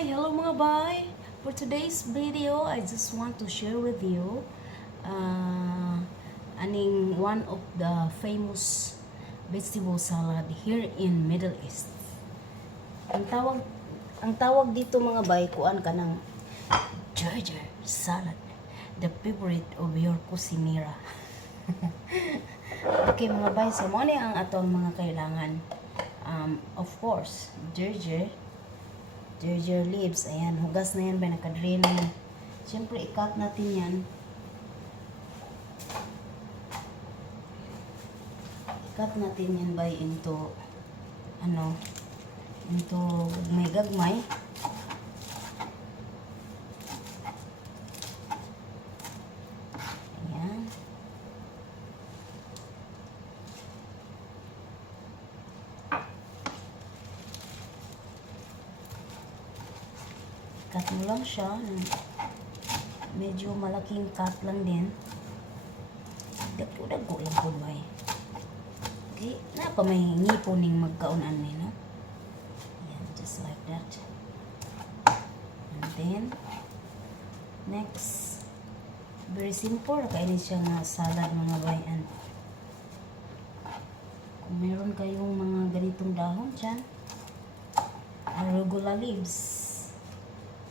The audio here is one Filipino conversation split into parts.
Hello mga bay! For today's video, I just want to share with you one of the famous vegetable salad here in Middle East. Ang tawag dito mga bay, kuan ka ng Georgia salad, the favorite of your kusinera. Okay mga bay, so mo ang atong mga kailangan. Of course, Georgia leaves. Ayan, hugas na yan ba, nakadrain na yan. Siyempre, i-cut natin yan. I-cut natin yan by into may gagmay. Ayan. Cut mo lang siya. Medyo malaking cut lang din. Dagko lang po ba eh. Okay. Napa may ngipon ning magkaunan ni, no? Ayan, just like that. And then, next, very simple. Kainin siya nga salad mga bayan. Kung meron kayong mga ganitong dahon dyan, arugula leaves,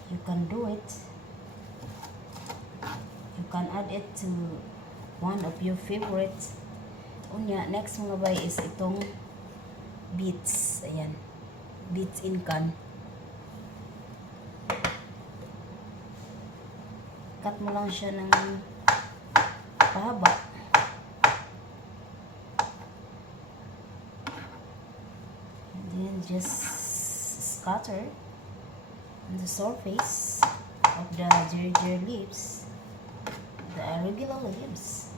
you can do it. You can add it to one of your favorites. Unya, next mga bay is itong beets. Ayan. Beets in can. Cut mo lang siya ng pahaba. And then just scatter on the surface of the ginger leaves, the arugula leaves.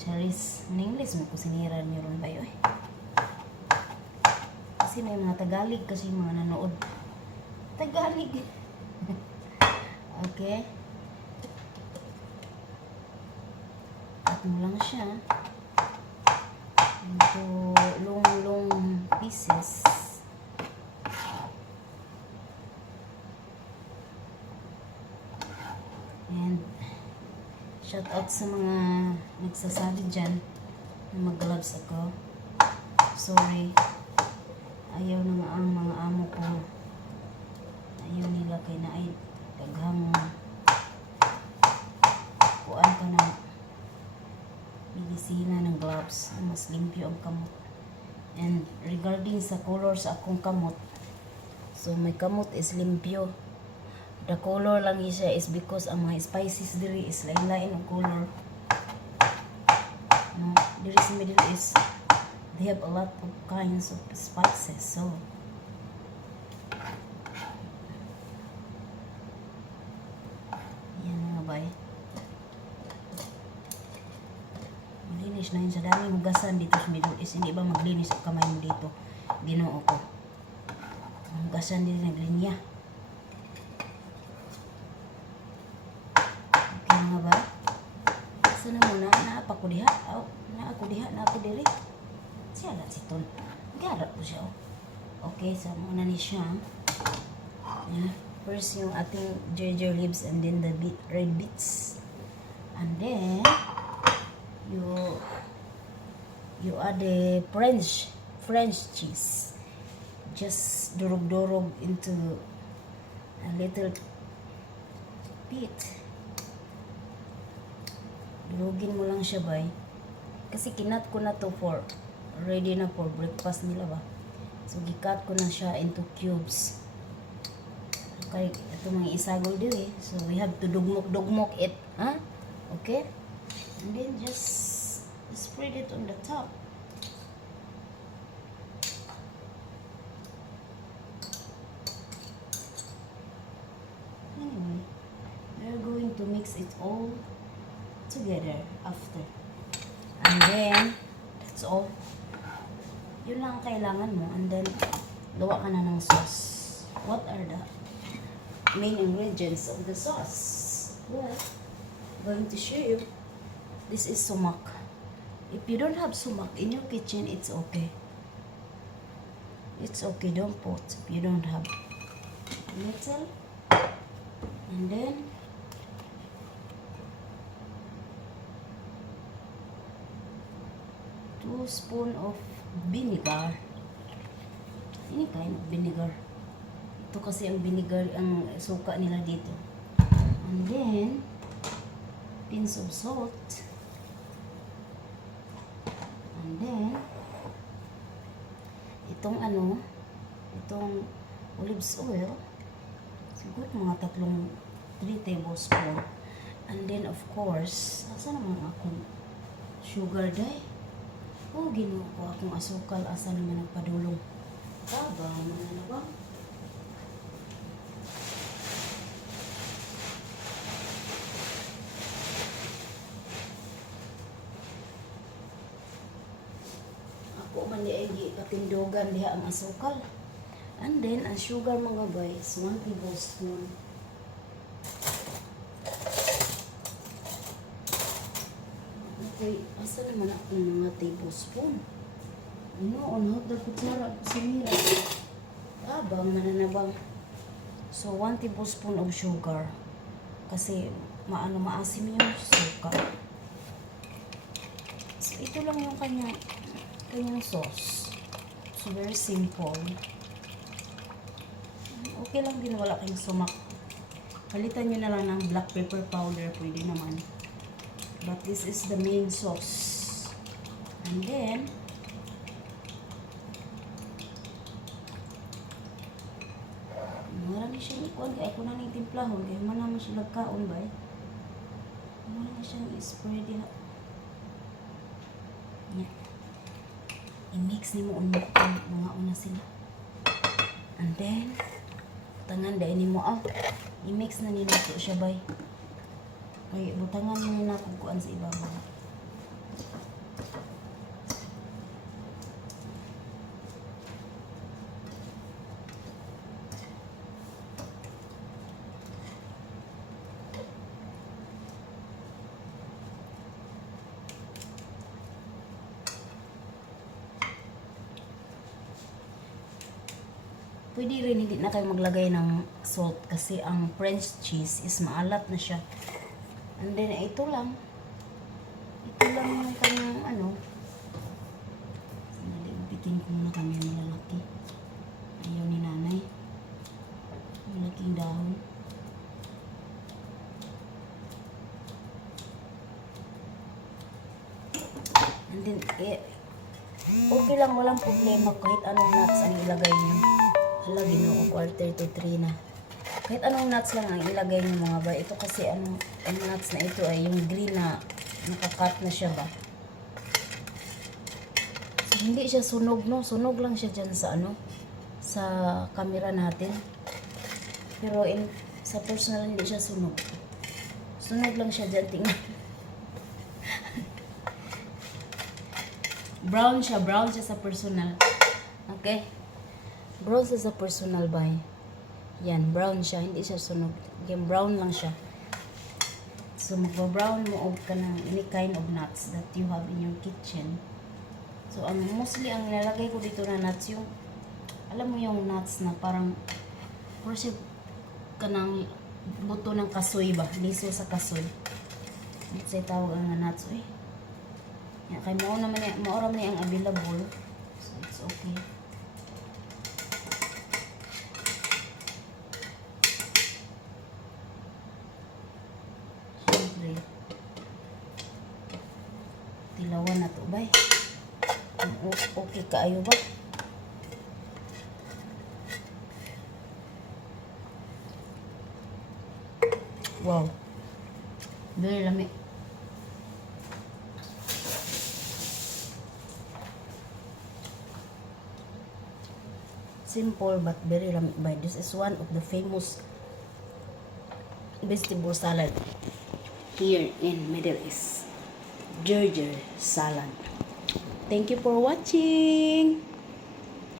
Charis, in English mo kusinira niyo ron ba yun? Kasi may mga Tagalog kasi mga nanood. Tagalog. Okay. At mo lang siya into long pieces. And shout out sa mga nagsasabi dyan na mag-gloves ako. Sorry. Ayaw na nga ang mga amo ko. Ayaw nila kay na ay daghang kuan ka na medisina ng gloves. Mas limpyo ang kamot. And regarding sa color sa akong kamot, so my kamot is limpyo. The color lang siya is because ang mga spices diri is lain-lain ang color. No, diri sa Middle East, they have a lot of kinds of spices. So, yan mga bay. Malinis na yun sa daming hugasan dito sa Middle East. Hindi ba maglinis ang kamay mo dito? Ginoo ko. Ang hugasan din naglinya. Nga ba? Sana muna, naapa ko diha. Naako diha, naako diri. Siya lang si Ton. Garap ko siya. Okay, so muna ni siya. Yeah. First yung ating ginger leaves and then the red beets. And then, you add the French cheese. Just durog-durog into a little bit. Durugin mo lang siya bay. Kasi kinat ko na to for ready na for breakfast nila ba. So gikat ko na siya into cubes. Okay, ito mga isagol diri. So we have to dugmok it, huh? Okay? And then just spread it on the top. Anyway, we're going to mix it all together after. And then, that's all. Yun lang ang kailangan mo. And then, gawa ka na ng sauce. What are the main ingredients of the sauce? Well, I'm going to show you. This is sumac. If you don't have sumac in your kitchen, it's okay. It's okay, don't put if you don't have. little. And then, 2 spoon of vinegar. Any kind of vinegar. Ito kasi ang vinegar, ang suka nila dito. And then, pinch of salt. And then, itong olive oil. Siguro mga 3 tablespoon. And then, of course, asa naman akong sugar dye? Oh, ginuha ko akong asukal. Asa naman nagpadulong? Taba, mga na ba? Ako man di ay katindogan diha ang asukal. And then, ang sugar mga guys, 1 tablespoon. Okay, asa naman akong mga tablespoon? Unhot na kutsara, sinira. Abang, mananabang. So, 1 tablespoon of sugar. Kasi, maasim yung suka. So, ito lang yung kanyang sauce. So, very simple. Okay lang din, wala kayong sumak. Palitan nyo na lang ng black pepper powder, pwede naman. But this is the main sauce. And then, marami siyang ikuan. Kaya ako na ng timplahon. Kaya man naman siya nagkaon ba eh. Marami siyang i-spray din. Yeah. I-mix ni mo mga una sila. And then, butangan dahil ni mo i-mix na nila ito siya bay. Kaya butangan nila na kung kuan sa ibabaw. Pwede rin hindi na kayo maglagay ng salt kasi ang French cheese is maalat na siya. And then ito lang. Ito lang yung kanyang Sinalibitin ko muna kami ng lalaki. Ayaw ni nanay. Malaking dahon. And then okay lang, walang problema kahit anong nuts ang ilagay niyo. Hala, Ginoo, 2:45 na. Kahit anong nuts lang ang ilagay niyo mga bay. Ito kasi ang nuts na ito ay yung green na nakakat na siya ba. So, hindi siya sunog, no? Sunog lang siya dyan sa sa camera natin. Pero sa personal hindi siya sunog. Sunog lang siya dyan, tingnan. Brown siya sa personal. Okay? Brown siya sa personal bay. Yan, brown siya, hindi siya sunog. Yan, brown lang siya. So, magba-brown mo ka ng any kind of nuts that you have in your kitchen. So, mostly, ang nilalagay ko dito na nuts, yung, alam mo yung nuts na parang, kasi ka ng buto ng kasoy ba? Liso sa kasoy. Ito sa'y tawag ang nuts, eh. Yan, kaya mauram na yung available. So, it's okay. Tilawan na to bay. Okay kaayo ba? Wow. Very lami. Simple but very lami bay. This is one of the famous vegetable salad here in Middle East. Ginger salad. Thank you for watching.